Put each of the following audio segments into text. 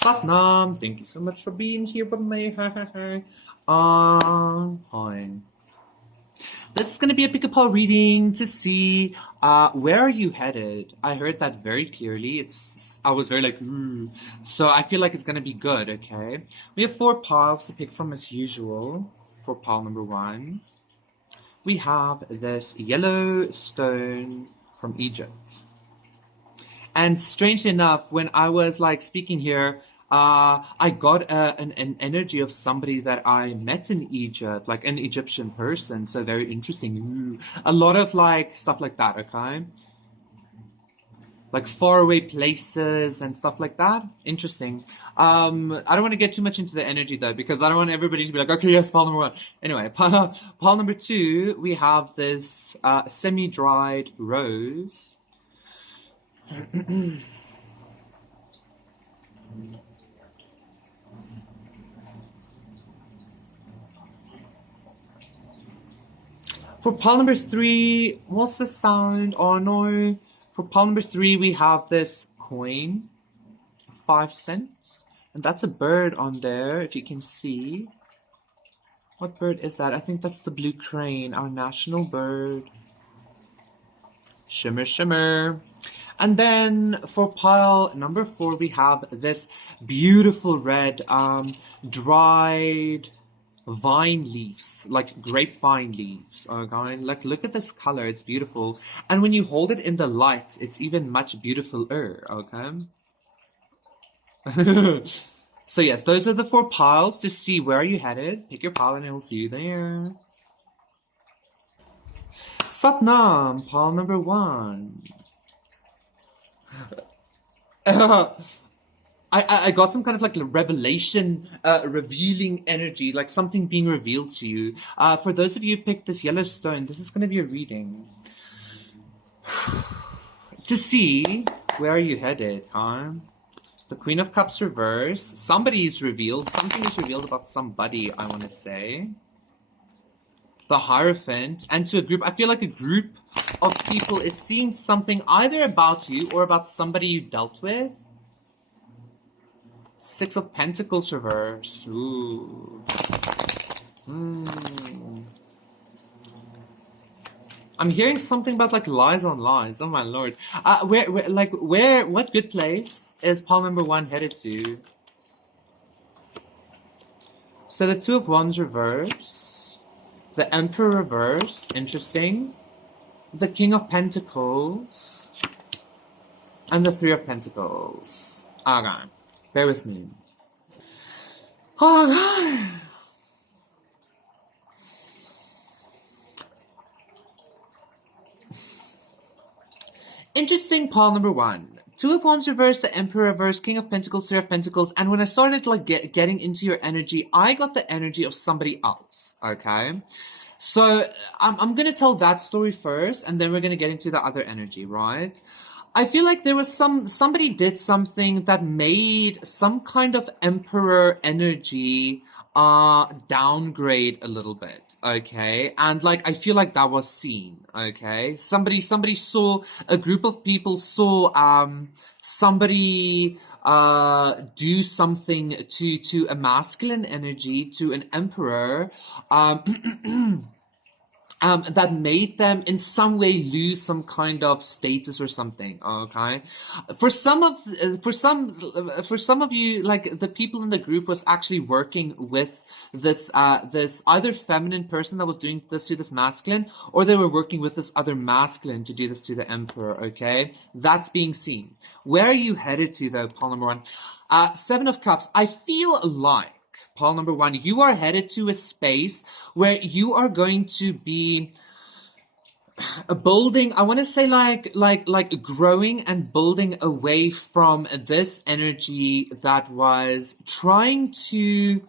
Satnam, thank you so much for being here with me. Hi. This is going to be a pick a poll reading to see where are you headed. I heard that very clearly. I was very like, so I feel like it's going to be good, okay? We have 4 piles to pick from as usual. For pile number 1, we have this yellow stone from Egypt. And strangely enough, when I was like speaking here, I got an energy of somebody that I met in Egypt, like an Egyptian person. So very interesting. Ooh. A lot of like stuff like that, okay? Like faraway places and stuff like that. Interesting. I don't want to get too much into the energy though, because I don't want everybody to be like, okay, yes, pile number 1. Anyway, pile number 2, we have this semi-dried rose. For pile number 3, what's the sound? Oh no. For pile number 3, we have this coin, 5 cents. And that's a bird on there, if you can see. What bird is that? I think that's the blue crane, our national bird. Shimmer, shimmer. And then for pile number 4, we have this beautiful red dried vine leaves, like grapevine leaves. Okay, like look at this color, it's beautiful. And when you hold it in the light, it's even much beautifuler. Okay. So yes, those are the 4 piles to see where are you headed. Pick your pile and I'll see you there. Satnam, pile number 1. I got some kind of like revelation, revealing energy, like something being revealed to you. For those of you who picked this yellow stone, this is going to be a reading. To see where are you headed, huh? The Queen of Cups reverse. Somebody is revealed. Something is revealed about somebody, I want to say. The Hierophant. And to a group, I feel like a group of people is seeing something either about you or about somebody you dealt with. 6 of Pentacles reverse. Ooh. I'm hearing something about like lies on lies. Oh my lord. What good place is pile number 1 headed to? So the 2 of Wands reverse. The Emperor reverse. Interesting. The King of Pentacles. And the 3 of Pentacles. Okay. Bear with me. Oh god. Interesting pile number 1. 2 of Wands reverse, the Emperor reverse, King of Pentacles, 3 of Pentacles. And when I started like getting into your energy, I got the energy of somebody else. Okay. So I'm going to tell that story first, and then we're going to get into the other energy, right? I feel like there was somebody did something that made some kind of emperor energy downgrade a little bit, okay? And like I feel like that was seen, okay? Somebody saw, a group of people saw somebody do something to a masculine energy, to an emperor, that made them in some way lose some kind of status or something. Okay, for some of you, like the people in the group was actually working with this this either feminine person that was doing this to this masculine, or they were working with this other masculine to do this to the emperor. Okay, that's being seen. Where are you headed to though, pile number 1? 7 of Cups. I feel like pile number 1, you are headed to a space where you are going to be building, I want to say like growing and building away from this energy that was trying to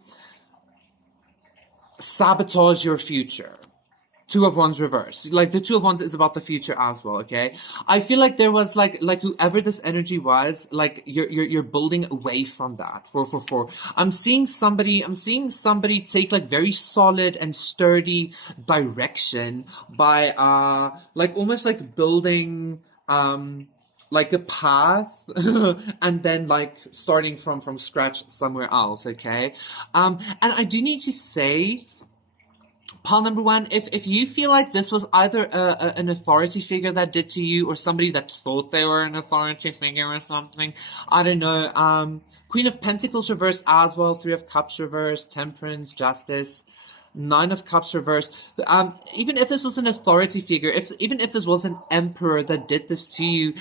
sabotage your future. 2 of Wands reverse. Like the 2 of Wands is about the future as well, okay? I feel like there was like whoever this energy was, like you're building away from that. 4. I'm seeing somebody take like very solid and sturdy direction by like almost like building like a path and then like starting from scratch somewhere else, okay? And I do need to say, Paul, number one, if you feel like this was either an authority figure that did to you or somebody that thought they were an authority figure or something, I don't know. Queen of Pentacles reverse as well, Three of Cups reverse, Temperance, Justice, Nine of Cups reverse. Even if this was an authority figure, even if this was an emperor that did this to you,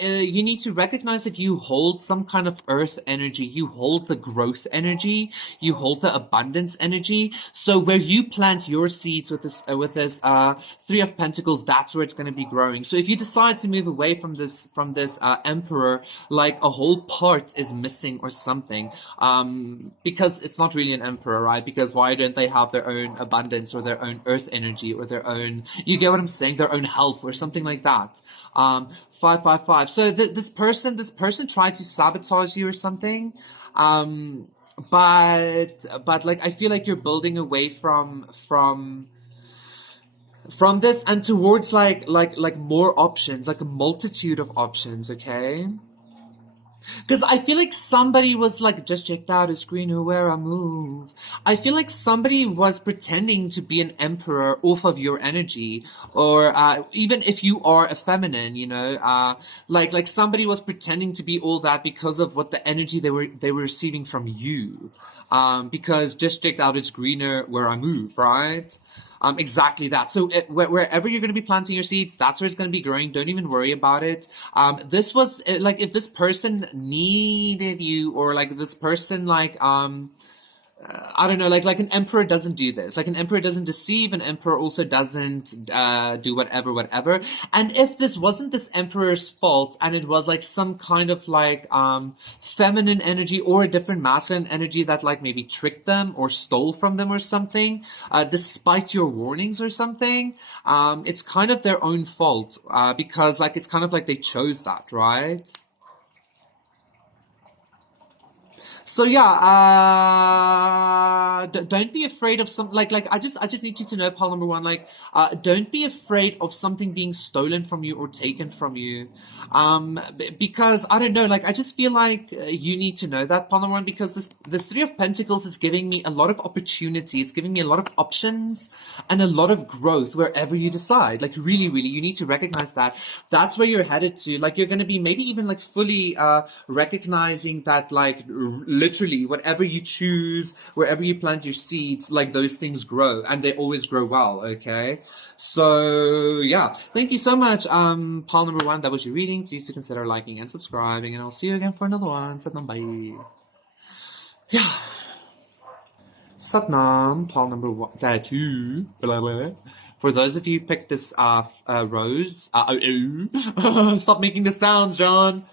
you need to recognize that you hold some kind of earth energy. You hold the growth energy. You hold the abundance energy. So where you plant your seeds with this Three of Pentacles, that's where it's going to be growing. So if you decide to move away from this emperor, like a whole part is missing or something, because it's not really an emperor, right? Because why don't they have their own abundance or their own earth energy or their own, you get what I'm saying, their own health or something like that. 555. So this person tried to sabotage you or something. But like I feel like you're building away from this and towards like more options, like a multitude of options, okay? Because I feel like somebody was like, just checked out a screen where I move. I feel like somebody was pretending to be an emperor off of your energy. Or even if you are a feminine, you know, like somebody was pretending to be all that because of what the energy they were receiving from you. Because just checked out it's greener where I move, right? Exactly that. So wherever you're going to be planting your seeds, that's where it's going to be growing. Don't even worry about it. This was like if this person needed you, or like this person like I don't know, like an emperor doesn't do this. Like an emperor doesn't deceive. An emperor also doesn't do whatever. And if this wasn't this emperor's fault, and it was like some kind of like feminine energy or a different masculine energy that like maybe tricked them or stole from them or something, despite your warnings or something, it's kind of their own fault, because like it's kind of like they chose that, right? So yeah, don't be afraid of some like I just need you to know, Paul, number one, like don't be afraid of something being stolen from you or taken from you, because I don't know, like I just feel like you need to know that, Paul, number one, because this Three of Pentacles is giving me a lot of opportunity. It's giving me a lot of options and a lot of growth wherever you decide. Like really, you need to recognize that that's where you're headed to. Like you're going to be maybe even like fully recognizing that like literally whatever you choose, wherever you plant your seeds, like those things grow, and they always grow well, okay? So yeah, thank you so much, Paul, number one. That was your reading. Please do consider liking and subscribing, and I'll see you again for another one. Satnam, bye. Yeah. Satnam, Paul, number one, two, blah, blah. For those of you who picked this rose, stop making the sound, John.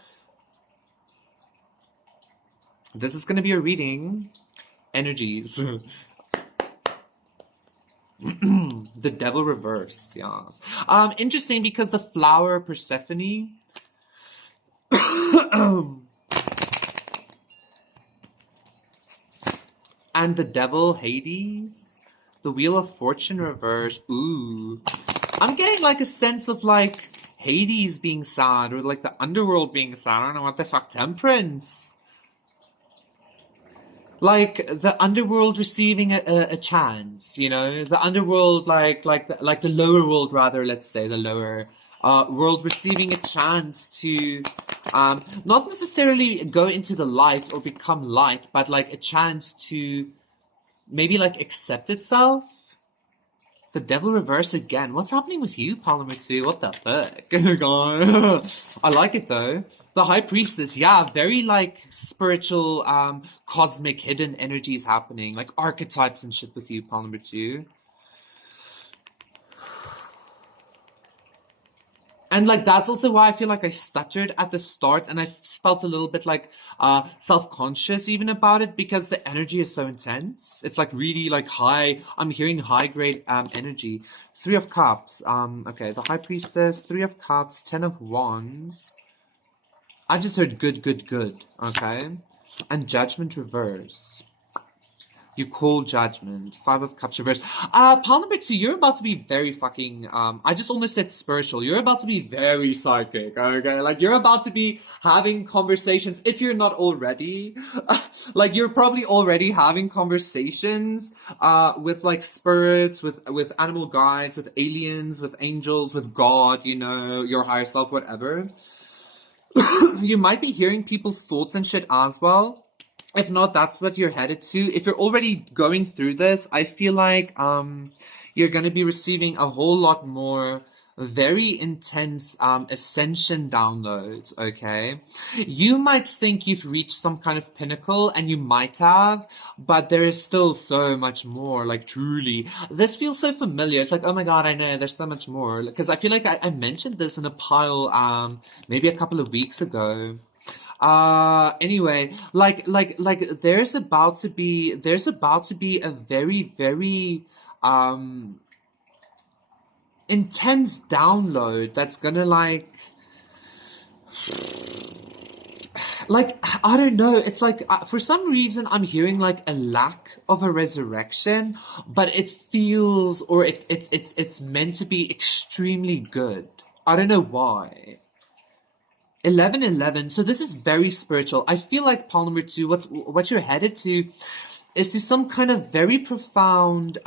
This is going to be a reading. Energies. The Devil reverse, yes. Interesting because the flower Persephone and the Devil Hades, the Wheel of Fortune reverse. Ooh. I'm getting like a sense of like Hades being sad, or like the underworld being sad. I don't know what the fuck. Temperance. Like the underworld receiving a chance, you know, the underworld, like the lower world, rather, let's say the lower world receiving a chance to not necessarily go into the light or become light, but like a chance to maybe like accept itself. The Devil reverse again. What's happening with you, Polymer 2? What the fuck? I like it though. The High Priestess, yeah, very like spiritual, cosmic, hidden energies happening, like archetypes and shit with you, Polymer 2. And like that's also why I feel like I stuttered at the start, and I felt a little bit like self-conscious even about it, because the energy is so intense. It's like really like high. I'm hearing high grade energy. Three of Cups. Okay, the High Priestess, Three of Cups, Ten of Wands. I just heard good. Okay, and Judgment reverse. You call judgment. Five of Cups reversed. Pile number two, you're about to be very fucking, I just almost said spiritual. You're about to be very psychic, okay? Like, you're about to be having conversations, if you're not already. Like, you're probably already having conversations, with, like, spirits, with animal guides, with aliens, with angels, with God, you know, your higher self, whatever. You might be hearing people's thoughts and shit as well. If not, that's what you're headed to. If you're already going through this, I feel like you're going to be receiving a whole lot more very intense ascension downloads, okay? You might think you've reached some kind of pinnacle, and you might have, but there is still so much more, like, truly. This feels so familiar. It's like, oh my god, I know, there's so much more. Because I feel like I mentioned this in a pile maybe a couple of weeks ago. Anyway, like there's about to be a very, very intense download that's gonna like I don't know, it's like for some reason I'm hearing like a lack of a resurrection, but it feels, or it's meant to be extremely good. I don't know why. 1111. So this is very spiritual. I feel like pile number two, what you're headed to is to some kind of very profound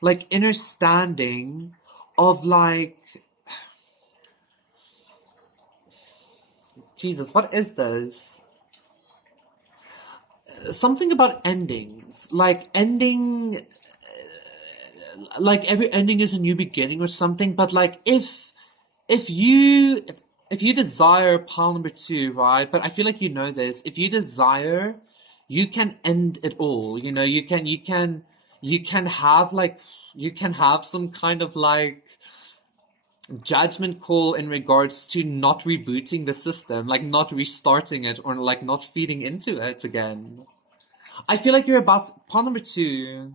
like understanding of like, Jesus, what is this? Something about endings. Like ending, like every ending is a new beginning or something, but like if you desire pile number two, right? But I feel like you know this. If you desire, you can end it all. You know, you can have some kind of like judgment call in regards to not rebooting the system, like not restarting it, or like not feeding into it again. I feel like you're about pile number two.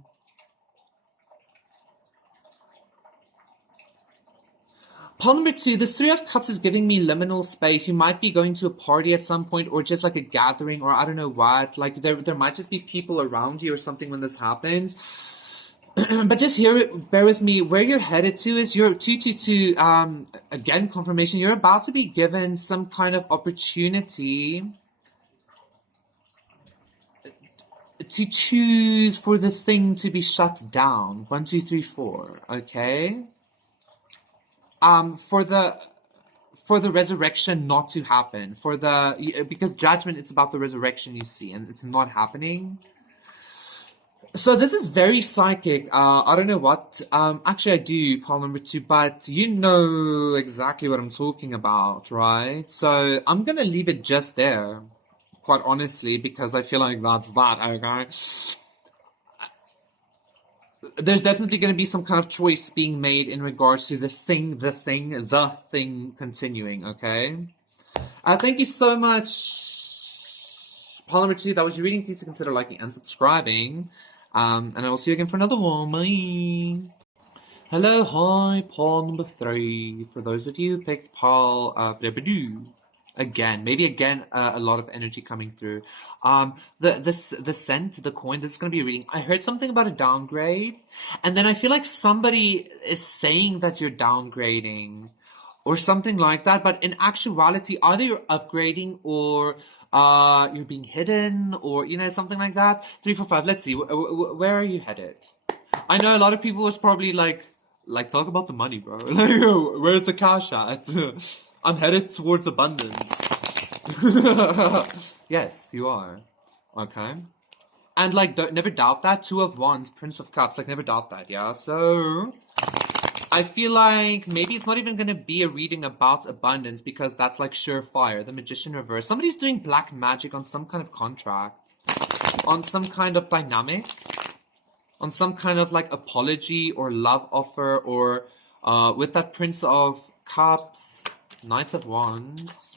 Pile number two, this Three of Cups is giving me liminal space. You might be going to a party at some point, or just like a gathering, or I don't know what. Like there might just be people around you or something when this happens. But just bear with me. Where you're headed to is your 222. Again, confirmation. You're about to be given some kind of opportunity to choose for the thing to be shut down. 1, 2, 3, 4. Okay. For the resurrection not to happen. Because judgment, it's about the resurrection, you see, and it's not happening. So this is very psychic. I don't know what. Actually, I do, pile number two, but you know exactly what I'm talking about, right? So I'm gonna leave it just there, quite honestly, because I feel like that's that, okay? There's definitely going to be some kind of choice being made in regards to the thing continuing, okay? Thank you so much, pile number two. That was your reading. Please consider liking and subscribing. And I will see you again for another one. Bye. Hello, hi, pile number three. For those of you who picked pile again, a lot of energy coming through. The cent, the coin, this is going to be a reading. I heard something about a downgrade, and then I feel like somebody is saying that you're downgrading or something like that, but in actuality, either you're upgrading or you're being hidden, or, you know, something like that. 3, 4, 5. Let's see. Where are you headed? I know a lot of people was probably like, talk about the money, bro. Like, where's the cash at? I'm headed towards abundance. Yes, you are. Okay. And, like, never doubt that. 2 of Wands, Prince of Cups. Like, never doubt that, yeah? So, I feel like maybe it's not even going to be a reading about abundance, because that's, like, surefire. The Magician reverse. Somebody's doing black magic on some kind of contract. On some kind of dynamic. On some kind of, like, apology or love offer, or with that Prince of Cups... Knight of Wands.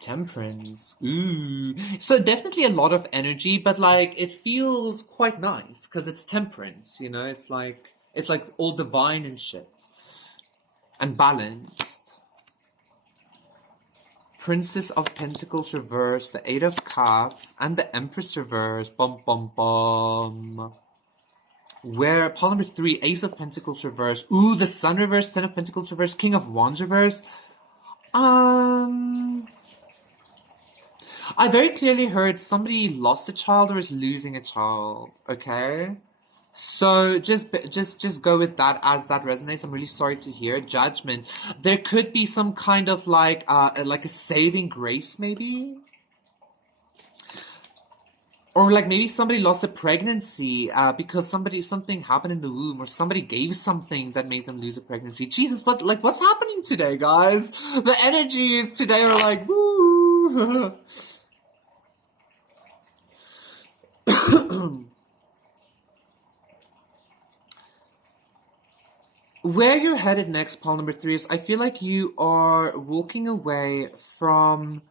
Temperance. Ooh. So definitely a lot of energy, but like it feels quite nice because it's temperance, you know? It's like all divine and shit. And balanced. Princess of Pentacles reverse, the Eight of Cups, and the Empress reverse. Bum, bum, bum. Where pile number 3, Ace of Pentacles reverse. Ooh, the Sun reverse, 10 of Pentacles reverse, King of Wands reverse. I very clearly heard somebody lost a child or is losing a child. Okay, so just go with that as that resonates. I'm really sorry to hear. Judgment. There could be some kind of like a saving grace, maybe. Or like maybe somebody lost a pregnancy because something happened in the womb, or somebody gave something that made them lose a pregnancy. Jesus, what's happening today, guys? The energies today are like, woo. Where you're headed next, pile number 3, is I feel like you are walking away from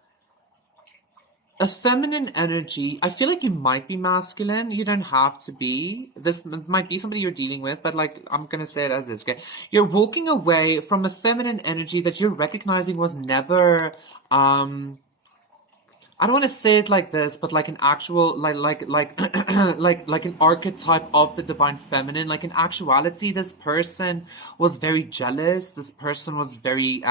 a feminine energy. I feel like you might be masculine. You don't have to be. This might be somebody you're dealing with, but like, I'm gonna say it as is, okay? You're walking away from a feminine energy that you're recognizing was never, I don't want to say it like this, but like an actual, like an archetype of the divine feminine. Like in actuality, this person was very jealous. This person was very,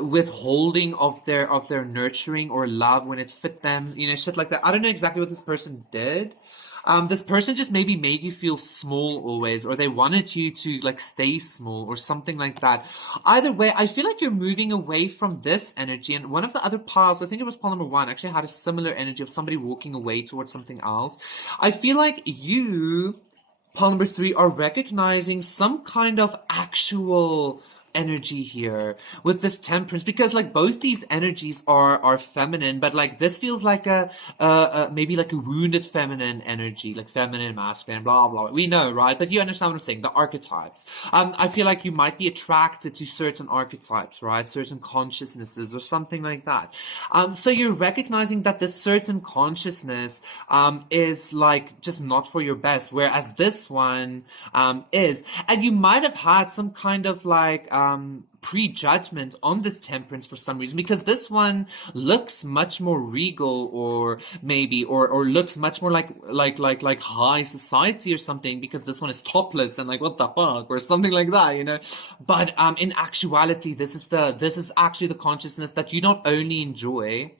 withholding of their nurturing or love when it fit them, shit like that. I don't know exactly what this person did. This person just maybe made you feel small always, or they wanted you to like stay small or something like that. Either way, I feel like you're moving away from this energy. And one of the other piles, I think it was pile number 1, actually had a similar energy of somebody walking away towards something else. I feel like you, pile number 3, are recognizing some kind of actual energy here with this Temperance, because like both these energies are feminine, but like this feels like a maybe like a wounded feminine energy, like feminine, masculine, blah blah. We know, right? But you understand what I'm saying, the archetypes. I feel like you might be attracted to certain archetypes, right? Certain consciousnesses or something like that. So you're recognizing that this certain consciousness is like just not for your best, whereas this one is. And you might have had some kind of like prejudgment on this Temperance for some reason, because this one looks much more regal, or maybe or looks much more like high society or something, because this one is topless and like what the fuck or something like that, but in actuality, this is actually the consciousness that you not only enjoy.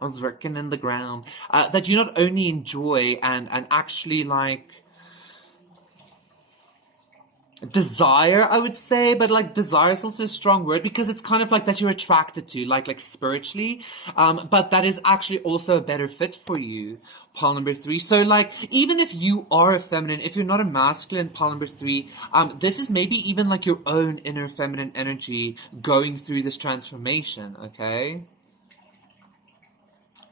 I was working in the ground, that you not only enjoy and actually like desire, I would say, but like desire is also a strong word, because it's kind of like that you're attracted to, like spiritually, but that is actually also a better fit for you, pile number 3. So like, even if you are a feminine, if you're not a masculine, pile number 3, this is maybe even like your own inner feminine energy going through this transformation, okay?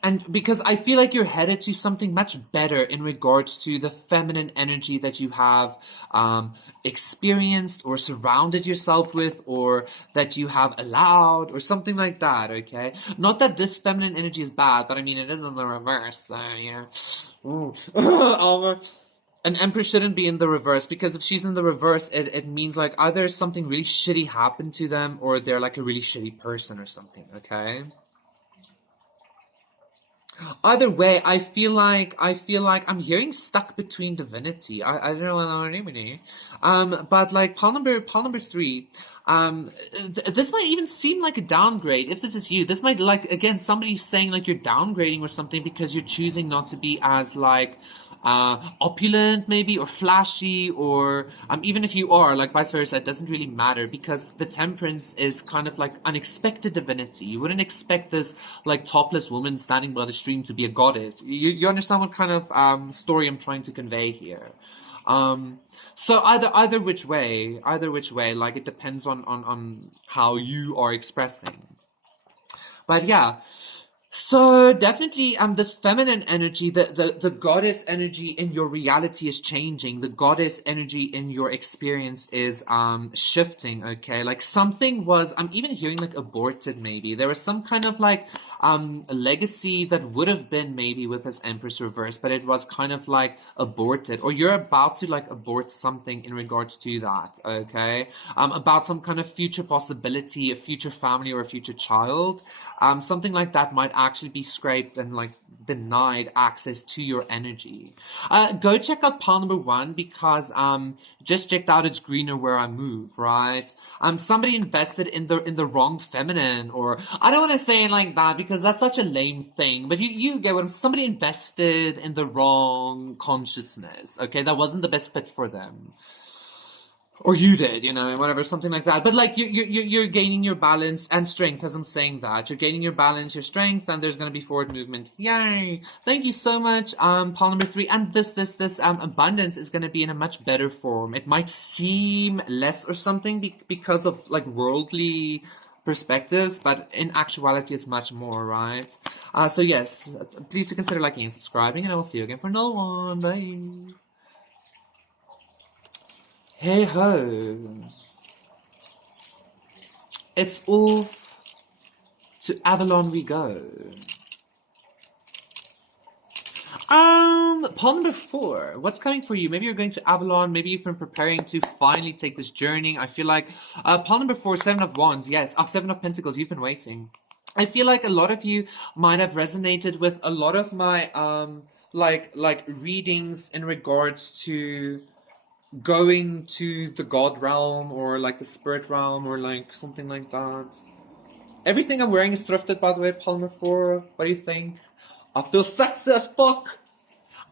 And because I feel like you're headed to something much better in regards to the feminine energy that you have experienced or surrounded yourself with, or that you have allowed, or something like that, okay? Not that this feminine energy is bad, but I mean, it is in the reverse, so, an Empress shouldn't be in the reverse, because if she's in the reverse, it means like either something really shitty happened to them, or they're like a really shitty person or something, okay? Either way, I feel like I'm hearing stuck between divinity. I don't know what I mean. But like pile number 3, this might even seem like a downgrade. If this is you, this might, like, again, somebody saying like you're downgrading or something because you're choosing not to be as like opulent maybe, or flashy, or even if you are, like, vice versa, it doesn't really matter, because the Temperance is kind of like unexpected divinity. You wouldn't expect this like topless woman standing by the stream to be a goddess. You understand what kind of story I'm trying to convey here? So either which way, like, it depends on how you are expressing. But yeah. So definitely this feminine energy, the goddess energy in your reality is changing. The goddess energy in your experience is shifting, okay? Like something was, I'm even hearing like aborted maybe. There was some kind of like legacy that would have been maybe with this Empress reverse, but it was kind of like aborted, or you're about to like abort something in regards to that, okay? About some kind of future possibility, a future family or a future child. Something like that might actually be scraped and like denied access to your energy. Go check out pile number one because just checked out it's greener where I move, right? Somebody invested in the wrong feminine, or I don't want to say it like that because that's such a lame thing, but you get what I'm, somebody invested in the wrong consciousness, okay? That wasn't the best fit for them. Or you did, you know, whatever, something like that. But like you're gaining your balance and strength as I'm saying that. You're gaining your balance, your strength, and there's gonna be forward movement. Yay! Thank you so much, pile number three. And this abundance is gonna be in a much better form. It might seem less or something because of like worldly perspectives, but in actuality it's much more, right? So yes, please do consider liking and subscribing, and I will see you again for another one. Bye. Hey ho, it's off to Avalon we go. Pawn number four, what's coming for you? Maybe you're going to Avalon, maybe you've been preparing to finally take this journey. I feel like, pawn number four, Seven of Wands, yes, Seven of Pentacles, you've been waiting. I feel like a lot of you might have resonated with a lot of my, like readings in regards to going to the god realm or like the spirit realm or like something like that. Everything I'm wearing is thrifted, by the way, Palmer 4. What do you think? I feel sexy as fuck.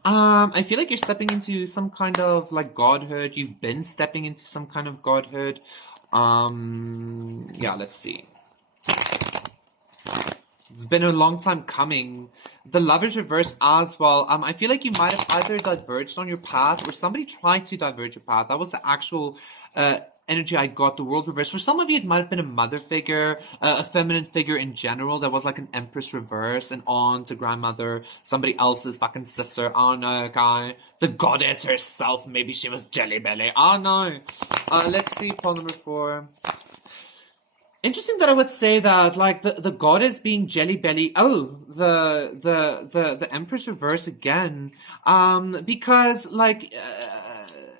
I feel like you're stepping into some kind of like godhood. You've been stepping into some kind of godhood. Yeah, let's see. It's been a long time coming. The Lover's reverse as well. I feel like you might have either diverged on your path or somebody tried to diverge your path. That was the actual energy I got, the World reverse. For some of you, it might have been a mother figure, a feminine figure in general. There was like an Empress reverse, an aunt, a grandmother, somebody else's fucking sister. Oh no, guy. The goddess herself. Maybe she was Jelly Belly. Oh no. Let's see, poll number 4. Interesting that I would say that, like, the goddess being Jelly Belly. Oh, the Empress reverse again. Because like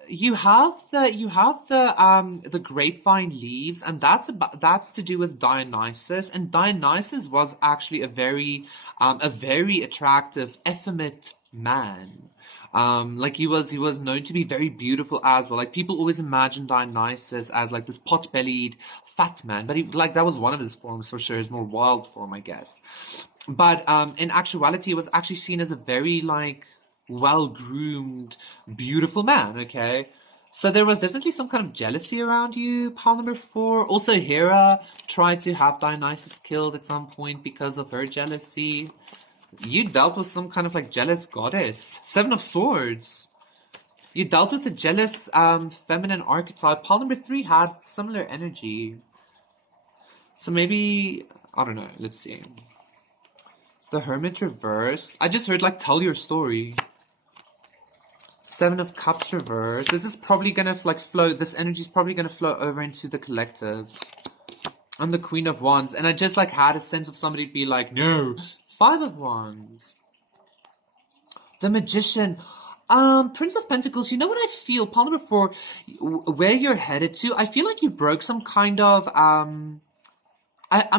you have the grapevine leaves, and that's to do with Dionysus, and Dionysus was actually a very attractive, effeminate man. Like he was known to be very beautiful as well. Like people always imagine Dionysus as like this pot-bellied fat man, but he like that was one of his forms for sure, his more wild form, I guess. But in actuality, it was actually seen as a very like well-groomed, beautiful man. Okay. So there was definitely some kind of jealousy around you, pile number 4. Also, Hera tried to have Dionysus killed at some point because of her jealousy. You dealt with some kind of like jealous goddess. 7 of Swords. You dealt with a jealous feminine archetype. Pile number 3 had similar energy. So maybe, I don't know, let's see. The Hermit reverse. I just heard like tell your story. 7 of Cups reverse. This is probably gonna like flow, this energy is probably gonna flow over into the collectives. And the Queen of Wands. And I just like had a sense of somebody be like, no. 5 of Wands. The Magician. Prince of Pentacles, you know what I feel? Pile number 4, where you're headed to, I feel like you broke some kind of, I'm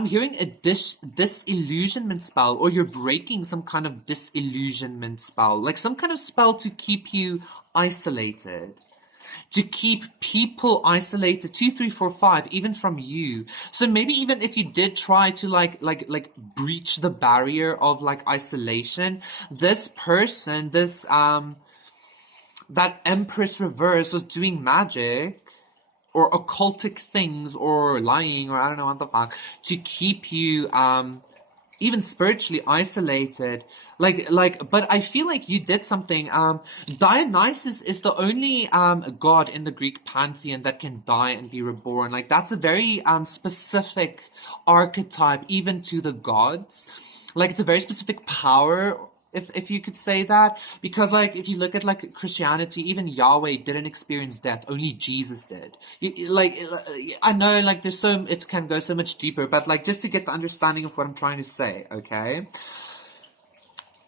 hearing a disillusionment spell, or you're breaking some kind of disillusionment spell. Like some kind of spell to keep you isolated. To keep people isolated, 2, 3, 4, 5, even from you. So maybe even if you did try to like breach the barrier of like isolation, this person, this that Empress reverse was doing magic or occultic things or lying or I don't know what the fuck to keep you even spiritually isolated. But I feel like you did something. Dionysus is the only god in the Greek pantheon that can die and be reborn. Like that's a very specific archetype even to the gods. Like it's a very specific power, if you could say that, because like if you look at like Christianity, even Yahweh didn't experience death, only Jesus did. Like I know like there's so it can go so much deeper, but like just to get the understanding of what I'm trying to say, okay?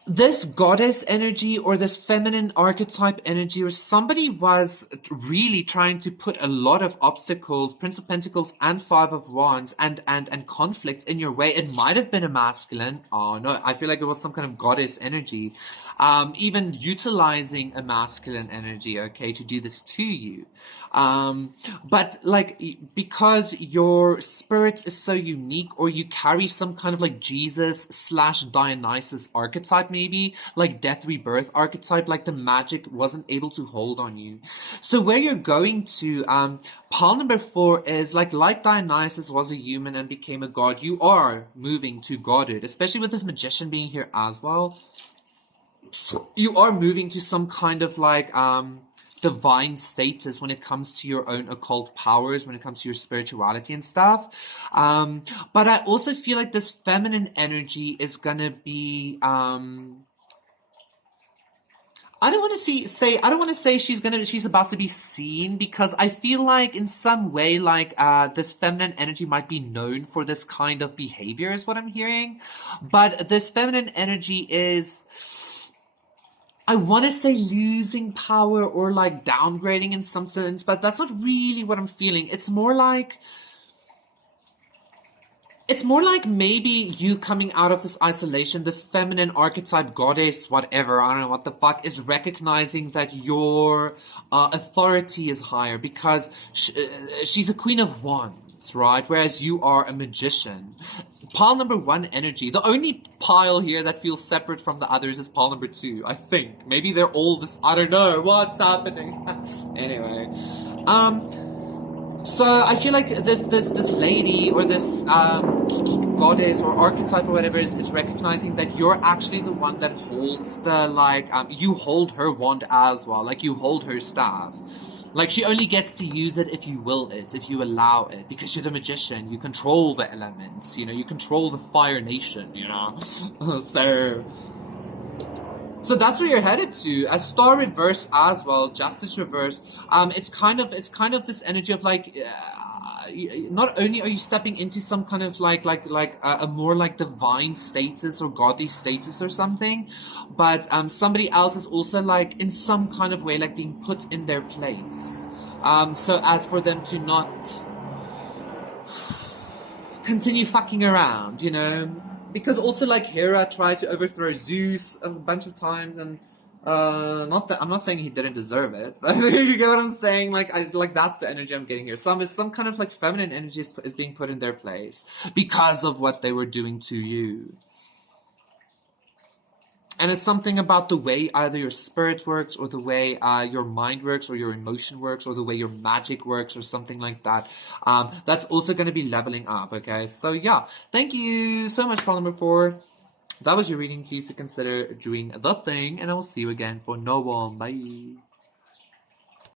This goddess energy or this feminine archetype energy, or somebody was really trying to put a lot of obstacles, Prince of Pentacles and Five of Wands, and conflict in your way. It might have been a masculine. Oh no, I feel like it was some kind of goddess energy. Even utilizing a masculine energy, okay, to do this to you. But like, because your spirit is so unique, or you carry some kind of like Jesus slash Dionysus archetype, maybe like death rebirth archetype, like the magic wasn't able to hold on you. So where you're going to, pile number 4 is like Dionysus was a human and became a god, you are moving to godhood, especially with this magician being here as well. You are moving to some kind of like divine status when it comes to your own occult powers, when it comes to your spirituality and stuff. But I also feel like this feminine energy is gonna be I don't want to say she's about to be seen, because I feel like in some way like this feminine energy might be known for this kind of behavior is what I'm hearing. But this feminine energy is, I want to say, losing power or like downgrading in some sense, but that's not really what I'm feeling. It's more like maybe you coming out of this isolation, this feminine archetype goddess, whatever, I don't know what the fuck, is recognizing that your authority is higher, because she's a queen of wands, right? Whereas you are a magician. Pile number 1 energy. The only pile here that feels separate from the others is pile number 2, I think. Maybe they're all this, I don't know what's happening. Anyway. So I feel like this lady, or this goddess or archetype or whatever is recognizing that you're actually the one that holds the like you hold her wand as well, like you hold her staff. Like she only gets to use it if you will it, if you allow it, because you're the magician. You control the elements, you know, you control the fire nation, you know. So that's where you're headed to. A Star reverse as well, Justice reverse. It's kind of this energy of like, not only are you stepping into some kind of like a more like divine status or godly status or something, but somebody else is also like in some kind of way like being put in their place. So as for them to not continue fucking around, you know. Because also like Hera tried to overthrow Zeus a bunch of times, and not that I'm not saying he didn't deserve it, but you get what I'm saying. Like that's the energy I'm getting here. Some kind of like feminine energy is being put in their place because of what they were doing to you. And it's something about the way either your spirit works, or the way your mind works, or your emotion works, or the way your magic works, or something like that. That's also going to be leveling up, okay? So yeah, thank you so much for number 4. That was your reading. Please consider doing the thing, and I will see you again for no one. Bye.